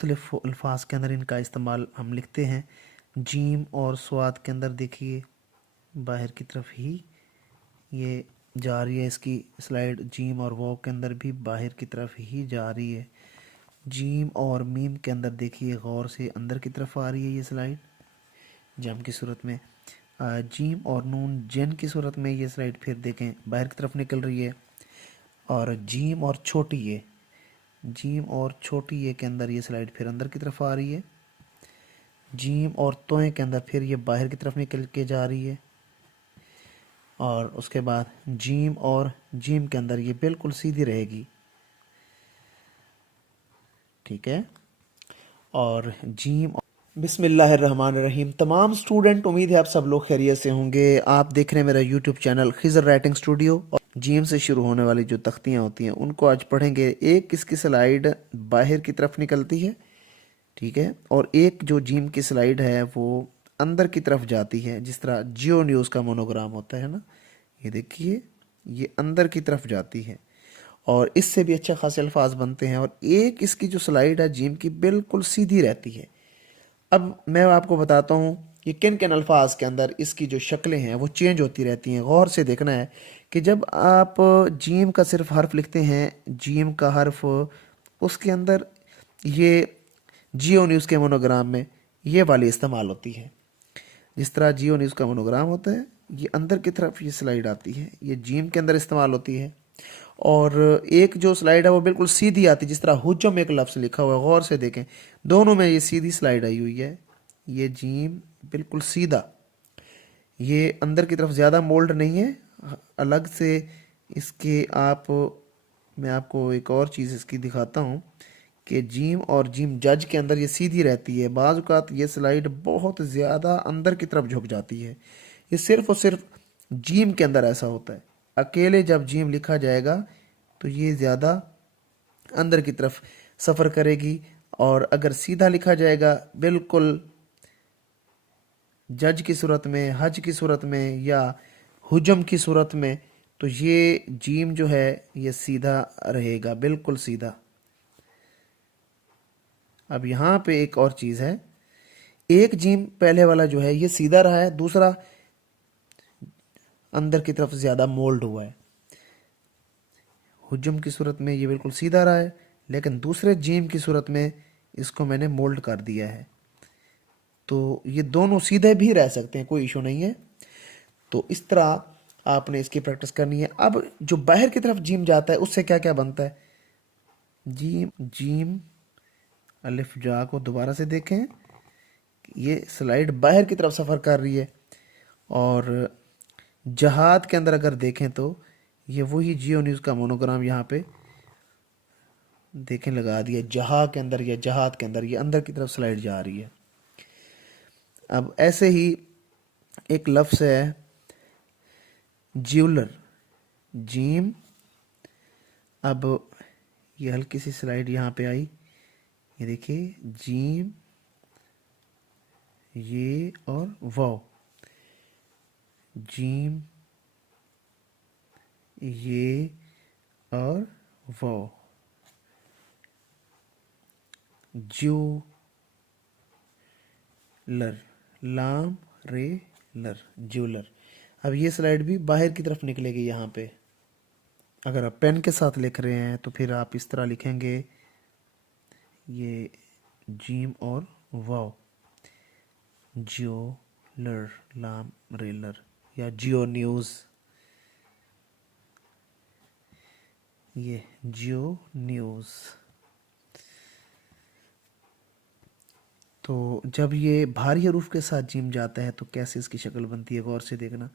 मुख्तलिफ अल्फाज के अंदर इनका इस्तेमाल हम लिखते हैं। जीम और स्वाद के अंदर देखिए बाहर की तरफ ही ये जा रही है इसकी स्लाइड। जीम और वाव के अंदर भी बाहर की तरफ ही जा रही है। जीम और मीम के अंदर देखिए गौर से अंदर की तरफ आ रही है ये स्लाइड जम की सूरत में। जीम और नून जेन की सूरत में ये स्लाइड फिर देखें बाहर की तरफ निकल रही है। और जीम और छोटी ये के अंदर ये स्लाइड फिर अंदर की तरफ आ रही है। जीम और तोए के अंदर फिर ये बाहर की तरफ निकल के जा रही है। और उसके बाद जीम और जीम के अंदर ये बिल्कुल सीधी रहेगी, ठीक है। और जीम बिस्मिल्लाहिर्रहमानिर्रहीम। तमाम स्टूडेंट, उम्मीद है आप सब लोग खैरियत से होंगे। आप देख रहे हैं मेरा YouTube channel Khizar writing studio. और जीम से शुरू होने वाली जो तख्तियाँ होती हैं उनको आज पढ़ेंगे। एक इसकी स्लाइड बाहर की तरफ निकलती है, ठीक है, और एक जो जीम की स्लाइड है वो अंदर की तरफ जाती है, जिस तरह जियो न्यूज़ का मोनोग्राम होता है ना, ये देखिए ये अंदर की तरफ जाती है और इससे भी अच्छे खासे अल्फाज बनते हैं। और एक इसकी जो स्लाइड है जीम की बिल्कुल सीधी रहती है। अब मैं आपको बताता हूँ कि किन किन अल्फाज के अंदर इसकी जो शक्लें हैं वो चेंज होती रहती हैं। गौर से देखना है कि जब आप जीम का सिर्फ हर्फ लिखते हैं, जीम का हर्फ, उसके अंदर ये जियो न्यूज़ के मोनोग्राम में ये वाली इस्तेमाल होती है। जिस तरह जियो न्यूज़ का मोनोग्राम होता है ये अंदर की तरफ ये स्लाइड आती है, ये जीम के अंदर इस्तेमाल होती है। और एक जो स्लाइड है वो बिल्कुल सीधी आती है, जिस तरह हुज्जम एक लफ्ज़ लिखा हुआ है, गौर से देखें दोनों में ये सीधी स्लाइड आई हुई है। ये जीम बिल्कुल सीधा, ये अंदर की तरफ ज़्यादा मोल्ड नहीं है, अलग से इसके आप, मैं आपको एक और चीज़ इसकी दिखाता हूँ कि जीम और जीम जज के अंदर ये सीधी रहती है। बाज़ औक़ात ये स्लाइड बहुत ज़्यादा अंदर की तरफ झुक जाती है। ये सिर्फ़ और सिर्फ जीम के अंदर ऐसा होता है। अकेले जब जीम लिखा जाएगा तो ये ज़्यादा अंदर की तरफ सफ़र करेगी, और अगर सीधा लिखा जाएगा बिल्कुल जज की सूरत में, हज की सूरत में या हुजम की सूरत में, तो ये जीम जो है ये सीधा रहेगा, बिल्कुल सीधा। अब यहाँ पे एक और चीज़ है, एक जीम पहले वाला जो है ये सीधा रहा है, दूसरा अंदर की तरफ ज़्यादा मोल्ड हुआ है। हुजम की सूरत में ये बिल्कुल सीधा रहा है, लेकिन दूसरे जीम की सूरत में इसको मैंने मोल्ड कर दिया है। तो ये दोनों सीधे भी रह सकते हैं, कोई इशू नहीं है। तो इस तरह आपने इसकी प्रैक्टिस करनी है। अब जो बाहर की तरफ जीम जाता है उससे क्या क्या बनता है। जीम जीम अलिफ जा को दोबारा से देखें, ये स्लाइड बाहर की तरफ सफ़र कर रही है। और जहाद के अंदर अगर देखें तो ये वही जियो न्यूज़ का मोनोग्राम यहाँ पे देखें लगा दिया, जहा के अंदर या जहाद के अंदर ये अंदर की तरफ स्लाइड जा रही है। अब ऐसे ही एक लफ्ज़ है ज्यूलर, जीम, अब ये हल्की सी स्लाइड यहाँ पे आई, ये देखिए जीम, ये और वाव, जीम, ये और वाव, ज्यूलर, लाम रे लर, ज्यूलर। अब ये स्लाइड भी बाहर की तरफ निकलेगी यहाँ पे। अगर आप पेन के साथ लिख रहे हैं तो फिर आप इस तरह लिखेंगे, ये जीम और वाव, ज्यूलर, लाम रेलर, या जियो न्यूज़, ये जियो न्यूज़। तो जब ये भारी हरूफ के साथ जीम जाता है तो कैसे इसकी शक्ल बनती है, गौर से देखना।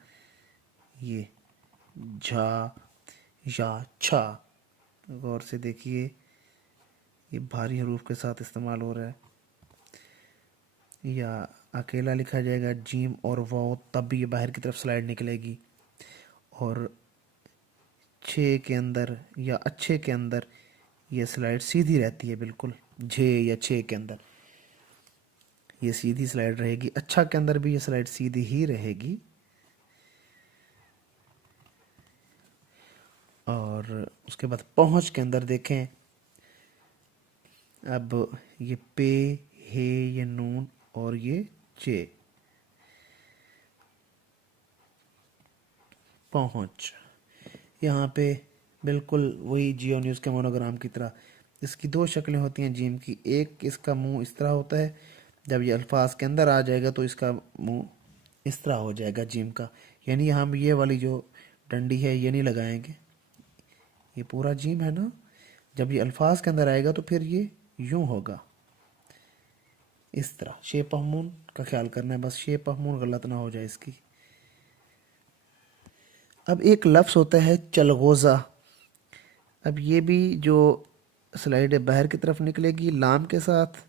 ये झा या छा, गौर से देखिए ये भारी हरूफ के साथ इस्तेमाल हो रहा है। या अकेला लिखा जाएगा जीम और वाव, तब भी ये बाहर की तरफ स्लाइड निकलेगी। और छे के अंदर या अच्छे के अंदर ये स्लाइड सीधी रहती है, बिल्कुल झे या छे के अंदर ये सीधी स्लाइड रहेगी। अच्छा के अंदर भी ये स्लाइड सीधी ही रहेगी। और उसके बाद पहुंच के अंदर देखें, अब ये पे, हे, ये नून और ये चे, पहुँच। यहाँ पे बिल्कुल वही जियो न्यूज़ के मोनोग्राम की तरह इसकी दो शक्लें होती हैं जीम की। एक, इसका मुंह इस तरह होता है, जब ये अल्फाज के अंदर आ जाएगा तो इसका मुंह इस तरह हो जाएगा जीम का। यानी हम ये वाली जो डंडी है ये नहीं लगाएंगे, ये पूरा जीम है ना, जब ये अल्फाज के अंदर आएगा तो फिर ये यूं होगा, इस तरह। शेप ऑफ मून का ख्याल करना है, बस शेप ऑफ मून गलत ना हो जाए इसकी। अब एक लफ्ज़ होता है चलगोज़ा। अब ये भी जो स्लाइड है बाहर की तरफ निकलेगी लाम के साथ।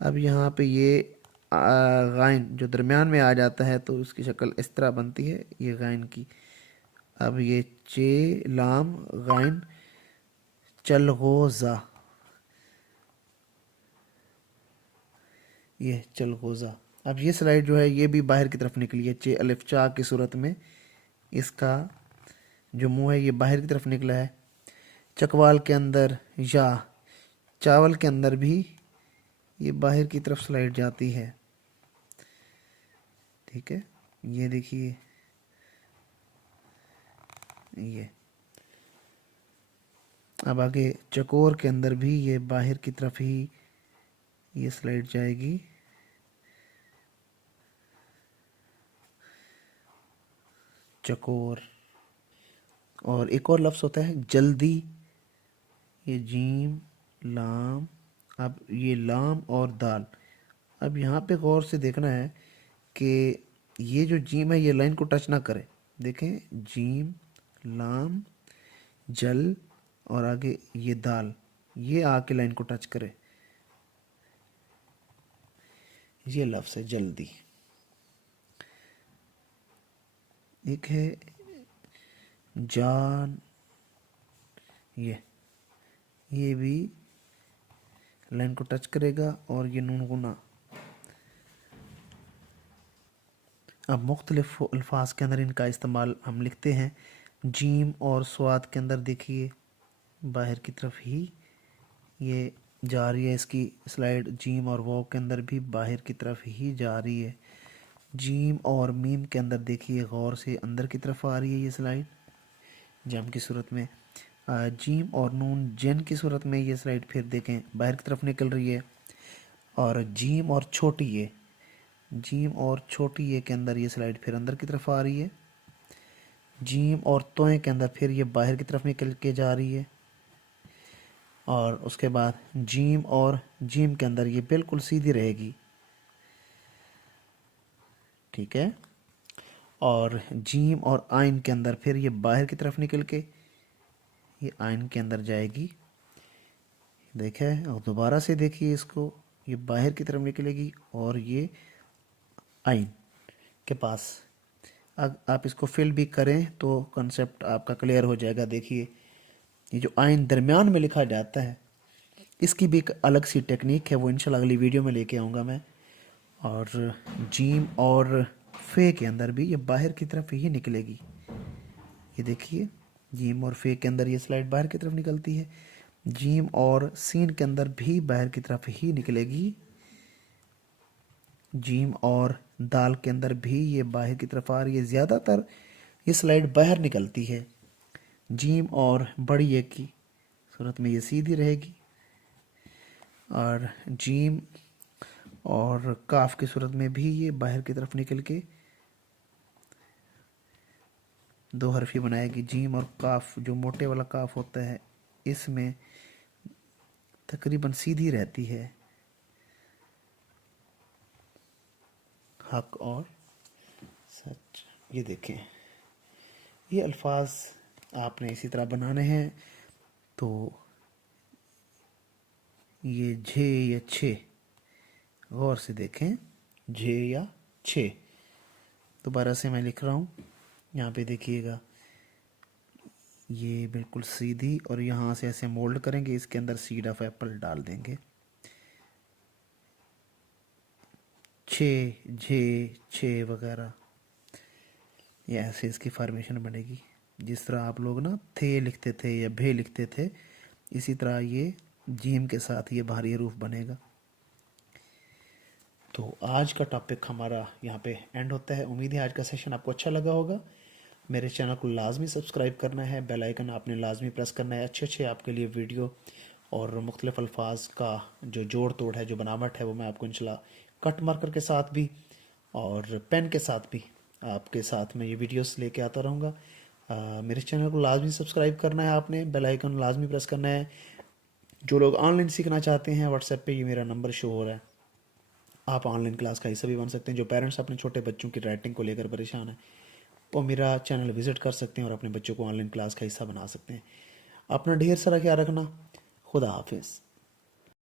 अब यहाँ पे ये गाइन जो दरमियान में आ जाता है तो उसकी शक्ल इस तरह बनती है, ये गाइन की। अब ये चे लाम गाइन चलगोज़ा, ये चलगोज़ा। अब ये स्लाइड जो है ये भी बाहर की तरफ निकली है, चे अलिफ चा की सूरत में। इसका जो मुंह है ये बाहर की तरफ निकला है। चकवाल के अंदर या चावल के अंदर भी ये बाहर की तरफ स्लाइड जाती है, ठीक है। ये देखिए, ये अब आगे चकोर के अंदर भी ये बाहर की तरफ ही ये स्लाइड जाएगी। चकोर। और एक और लफ्ज़ होता है जल्दी, ये जीम लाम। अब ये लाम और दाल। अब यहाँ पे गौर से देखना है कि ये जो जीम है ये लाइन को टच ना करे। देखें, जीम लाम जल और आगे ये दाल, ये आके लाइन को टच करे, ये लफ्ज़ है जल्दी। एक है जान, ये भी लाइन को टच करेगा और ये नून गुना। अब मुख्तलिफ अल्फाज के अंदर इनका इस्तेमाल हम लिखते हैं। जीम और स्वाद के अंदर देखिए बाहर की तरफ ही ये जा रही है इसकी स्लाइड। जीम और वाव के अंदर भी बाहर की तरफ ही जा रही है। जीम और मीम के अंदर देखिए गौर से अंदर की तरफ आ रही है ये स्लाइड जम की सूरत में। जीम और नून जिन की सूरत में ये स्लाइड फिर देखें बाहर की तरफ निकल रही है। और जीम और छोटी ये, जीम और छोटी ये के अंदर ये स्लाइड फिर अंदर की तरफ आ रही है। जीम और तोए के अंदर फिर ये बाहर की तरफ निकल के जा रही है। और उसके बाद जीम और जीम के अंदर ये बिल्कुल सीधी रहेगी, ठीक है। और जीम और आइन के अंदर फिर ये बाहर की तरफ निकल के ये आइन के अंदर जाएगी। देखे, और दोबारा से देखिए इसको, ये बाहर की तरफ निकलेगी और ये आइन के पास। आप इसको फिल भी करें तो कंसेप्ट आपका क्लियर हो जाएगा। देखिए, ये जो आइन दरमियान में लिखा जाता है इसकी भी एक अलग सी टेक्निक है, वो इंशाल्लाह अगली वीडियो में लेके आऊँगा मैं। और जीम और फे के अंदर भी ये बाहर की तरफ ही निकलेगी। ये देखिए, जीम और फे के अंदर ये स्लाइड बाहर की तरफ निकलती है। जीम और सीन के अंदर भी बाहर की तरफ ही निकलेगी। जीम और दाल के अंदर भी ये बाहर की तरफ आ रही है। ज़्यादातर ये स्लाइड बाहर निकलती है। जीम और बड़ी एक की सूरत में ये सीधी रहेगी और जीम और काफ की सूरत में भी ये बाहर की तरफ निकल के दो हरफी बनाएगी। जीम और काफ, जो मोटे वाला काफ होता है इसमें तकरीबन सीधी रहती है। हक और सच। ये देखें, ये अल्फाज आपने इसी तरह बनाने हैं। तो ये झे या छे, गौर से देखें, झे या छे। दोबारा से मैं लिख रहा हूँ, यहाँ पे देखिएगा, ये बिल्कुल सीधी और यहाँ से ऐसे मोल्ड करेंगे, इसके अंदर सीड ऑफ एप्पल डाल देंगे। छे, झे, छे वगैरह, ये ऐसे इसकी फॉर्मेशन बनेगी। जिस तरह आप लोग ना थे लिखते थे या भे लिखते थे, इसी तरह ये जीम के साथ ये भारी हरूफ बनेगा। तो आज का टॉपिक हमारा यहाँ पे एंड होता है। उम्मीद है आज का सेशन आपको अच्छा लगा होगा। मेरे चैनल को लाजमी सब्सक्राइब करना है, बेल आइकन आपने लाजमी प्रेस करना है। अच्छे अच्छे आपके लिए वीडियो और मुख्तलिफ अल्फाज का जो जोड़ तोड़ है, जो बनावट है, वो मैं आपको इंशाल्लाह कट मार्कर के साथ भी और पेन के साथ भी आपके साथ में ये वीडियोस लेके आता रहूँगा। मेरे चैनल को लाजमी सब्सक्राइब करना है आपने, बेल आइकन लाजमी प्रेस करना है। जो लोग ऑनलाइन सीखना चाहते हैं, व्हाट्सएप पे ये मेरा नंबर शो हो रहा है, आप ऑनलाइन क्लास का हिस्सा भी बन सकते हैं। जो पेरेंट्स अपने छोटे बच्चों की राइटिंग को लेकर परेशान हैं, वो मेरा चैनल विज़िट कर सकते हैं और अपने बच्चों को ऑनलाइन क्लास का हिस्सा बना सकते हैं। अपना ढेर सारा ख्याल रखना। खुदा हाफिज़।